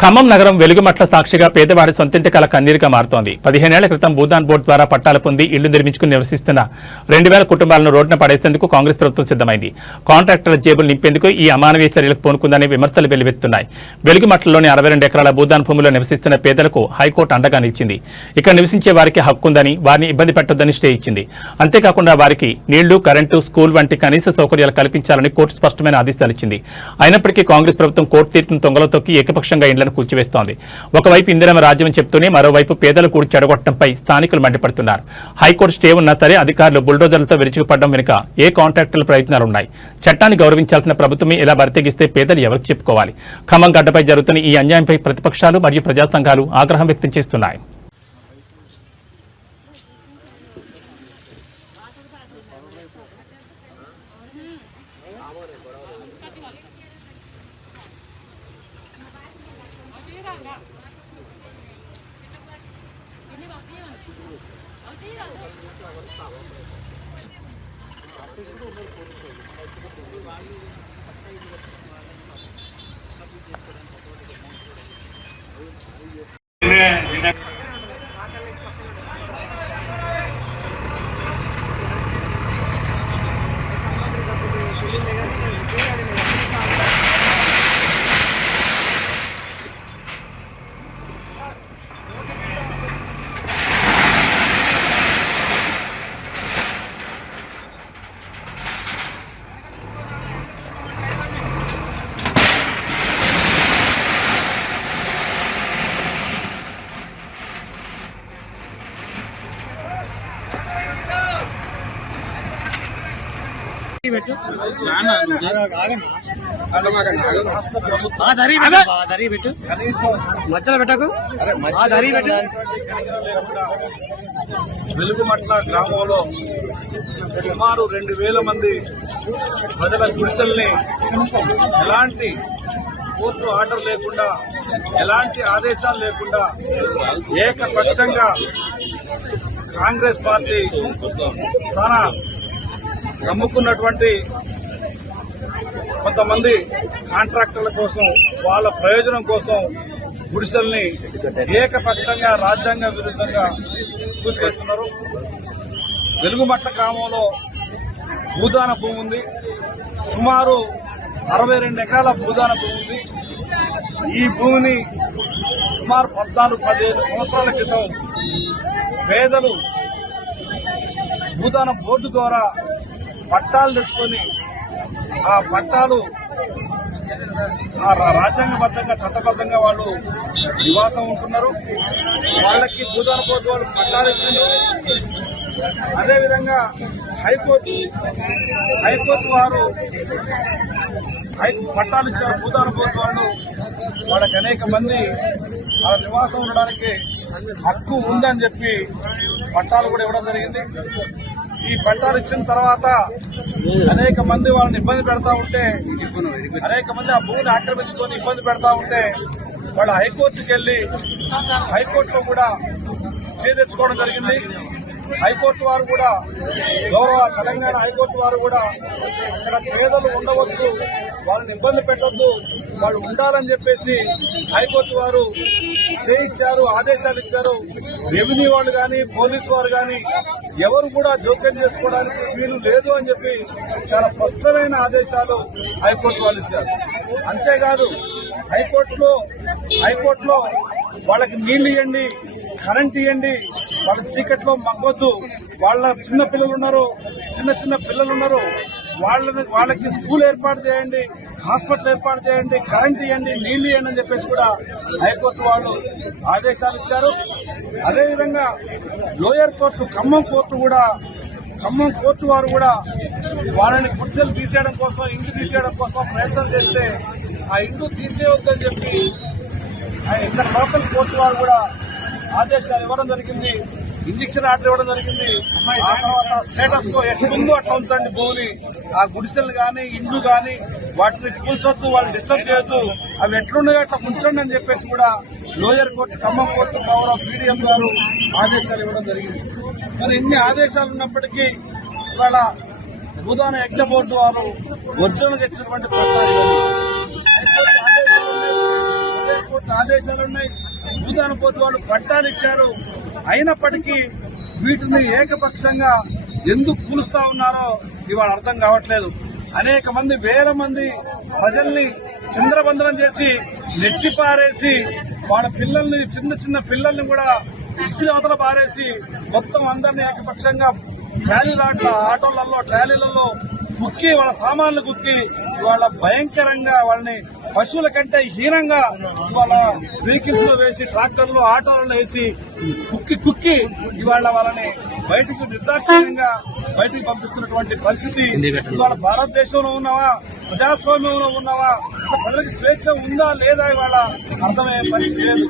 ఖమ్మం నగరం వెలుగుమట్ల సాక్షిగా పేదవాడి సొంతింటి కల కన్నీరుగా మారుతోంది. 15 ఏళ్ల క్రితం భూదాన్ బోర్డు ద్వారా పట్టాలు పొంది ఇళ్లు నిర్మించుకుని నివసిస్తున్న 2000 కుటుంబాలను రోడ్డున పడేసేందుకు కాంగ్రెస్ ప్రభుత్వం సిద్ధమైంది. కాంట్రాక్టర్ల జేబులు నింపేందుకు ఈ అమానవీయ చర్యలకు పూనుకుందనే విమర్శలు వెల్లువెత్తున్నాయి. వెలుగుమట్లలోని 62 ఎకరాల భూదాన్ భూముల్లో నివసిస్తున్న పేదలకు హైకోర్టు అండగా నిలిచింది. ఇక్కడ నివసించే వారికి హక్కుందని, వారిని ఇబ్బంది పెట్టొద్దని స్టే ఇచ్చింది. అంతేకాకుండా వారికి నీళ్లు, కరెంటు, స్కూల్ వంటి కనీస సౌకర్యాలు కల్పించాలని కోర్టు స్పష్టమైన ఆదేశాలు ఇచ్చింది. అయినప్పటికీ కాంగ్రెస్ ప్రభుత్వం కోర్టు తీర్పును తొంగలో తొక్కి ఏకపక్షంగా ఇండ్లను కూల్చివేస్తోంది. ఒకవైపు ఇందిరమ్మ రాజ్యం చెప్తూనే మరోవైపు పేదలు కూడి చెడగొట్టడంపై స్థానికులు మండిపడుతున్నారు. హైకోర్టు స్టే ఉన్నా సరే అధికారులు బుల్డోజర్లతో విరుచుకుపడడం వెనుక ఏ కాంట్రాక్టర్ల ప్రయత్నాలున్నాయి? చట్టాన్ని గౌరవించాల్సిన ప్రభుత్వమే ఇలా బరితెగిస్తే పేదలు ఎవరికి చెప్పుకోవాలి? ఖమ్మం గడ్డపై జరుగుతున్న ఈ అన్యాయంపై ప్రతిపక్షాలు మరియు ప్రజా సంఘాలు ఆగ్రహం వ్యక్తం చేస్తున్నాయి. వెలుగుమట్ల గ్రామంలో సుమారు 2000 మంది ప్రజల గుడిసెల్ని ఎలాంటి కోర్టు ఆర్డర్ లేకుండా, ఎలాంటి ఆదేశాలు లేకుండా ఏకపక్షంగా కాంగ్రెస్ పార్టీ తన నమ్ముకున్నటువంటి కొంతమంది కాంట్రాక్టర్ల కోసం, వాళ్ళ ప్రయోజనం కోసం గుడిసెల్ని ఏకపక్షంగా రాజ్యాంగ విరుద్ధంగా కూల్చేస్తున్నారు. వెలుగుమట్ల గ్రామంలో భూదాన భూమి ఉంది. సుమారు 62 ఎకరాల భూదాన భూమి ఉంది. ఈ భూమిని సుమారు 14-15 సంవత్సరాల క్రితం పేదలు భూదాన బోర్డు ద్వారా పట్టాలు తెచ్చుకొని ఆ పట్టాలు రాజ్యాంగబద్ధంగా, చట్టబద్ధంగా వాళ్ళు నివాసం ఉంటున్నారు. వాళ్ళకి భూదాన బోర్డు వాళ్ళు పట్టాలు ఇచ్చిండ్రు. అదేవిధంగా హైకోర్టు వారు పట్టాలు ఇచ్చారు. భూదాన బోర్డు వాళ్ళు వాళ్ళకి అనేక మంది వాళ్ళ నివాసం ఉండడానికి హక్కు ఉందని చెప్పి పట్టాలు కూడా ఇవ్వడం జరిగింది. ఈ పట్టాలు ఇచ్చిన తర్వాత అనేక మంది వాళ్ళని ఇబ్బంది పెడతా ఉంటే, అనేక మంది ఆ భూమిని ఆక్రమించుకొని ఇబ్బంది పెడతా ఉంటే వాళ్ళు హైకోర్టుకి వెళ్లి హైకోర్టులో కూడా స్టే తెచ్చుకోవడం జరిగింది. హైకోర్టు వారు కూడా, గౌరవ తెలంగాణ హైకోర్టు వారు కూడా ఇక్కడ పేదలు ఉండవచ్చు, వాళ్ళని ఇబ్బంది పెట్టొద్దు, వాళ్ళు ఉండాలని చెప్పేసి హైకోర్టు వారు స్టే ఇచ్చారు, ఆదేశాలు ఇచ్చారు. రెవెన్యూ వాళ్ళు కానీ, పోలీసు వారు కానీ ఎవరు కూడా జోక్యం చేసుకోవడానికి వీలు లేదు అని చెప్పి చాలా స్పష్టమైన ఆదేశాలు హైకోర్టు వాళ్ళు ఇచ్చారు. అంతేకాదు హైకోర్టులో వాళ్ళకి నీళ్లు ఇవ్వండి, కరెంట్ ఇవ్వండి, వాళ్ళకి చీకట్లో మగ్గొద్దు, వాళ్ళ చిన్న పిల్లలు ఉన్నారు, వాళ్ళకి స్కూల్ ఏర్పాటు చేయండి, హాస్పిటల్ ఏర్పాటు చేయండి, కరెంట్ ఇవ్వండి, నీళ్లు ఇవ్వండి అని చెప్పేసి కూడా హైకోర్టు వాళ్ళు ఆదేశాలు ఇచ్చారు. అదేవిధంగా లోయర్ కోర్టు, ఖమ్మం కోర్టు వారు కూడా వాళ్ళని గుడిసెలు తీసేయడం కోసం, ఇంటి తీసేయడం కోసం ప్రయత్నం చేస్తే ఆ ఇంటి తీసేయవద్దని చెప్పి ఇక్కడ లోకల్ కోర్టు వారు కూడా ఆదేశాలు ఇవ్వడం జరిగింది. ఇంజక్షన్ ఆర్డర్ ఇవ్వడం జరిగింది. ఆ తర్వాత స్టేటస్ కో ఎట్లుందో అట్లా ఉంచండి భూమిని, ఆ గుడిసెలు కానీ, ఇండ్లు కానీ వాటిని కూల్చొద్దు, వాళ్ళని డిస్టర్బ్ చేయొద్దు, అవి ఎట్లుండగా అట్లా ఉంచండి అని చెప్పేసి కూడా lower court, Khammam court power of PDM గారు ఆదేశాలు ఇవ్వడం జరిగింది. మరి ఇన్ని ఆదేశాలు ఉన్నప్పటికీ ఇవాళ భూదాన యజ్ఞ బోర్డు వారు ఒరిజినల్ గా ఇచ్చినటువంటి పట్టాలు హైకోర్టు ఆదేశాలు ఉన్నాయి. భూదాన్ బోర్డు వాళ్ళు పట్టాలు ఇచ్చారు. అయినప్పటికీ వీటిని ఏకపక్షంగా ఎందుకు కూలుస్తా ఉన్నారో ఇవాళ అర్థం కావట్లేదు. అనేక మంది, వేల మంది ప్రజల్ని చిందరబందరం చేసి నెట్టిపారేసి వాళ్ళ పిల్లల్ని, చిన్న చిన్న పిల్లల్ని కూడా ఇసిరి అవతల పారేసి మొత్తం అందరినీ ఏకపక్షంగా ఆటోలలో, ట్రాలీలలో కుక్కి, వాళ్ళ సామాన్లు కుక్కి ఇవాళ భయంకరంగా వాళ్ళని పశువుల కంటే హీనంగా ఇవాళ వెహికల్స్ లో వేసి, ట్రాక్టర్లు, ఆటోలలో వేసి కుక్కి ఇవాళ వాళ్ళని బయటకు నిర్దాక్షిణ్యంగా బయటకు పంపిస్తున్నటువంటి పరిస్థితి. ఇవాళ భారతదేశంలో ఉన్నావా, ప్రజాస్వామ్యంలో ఉన్నావా, అసలు ప్రజలకు స్వేచ్ఛ ఉందా లేదా ఇవాళ అర్థమయ్యే పరిస్థితి లేదు.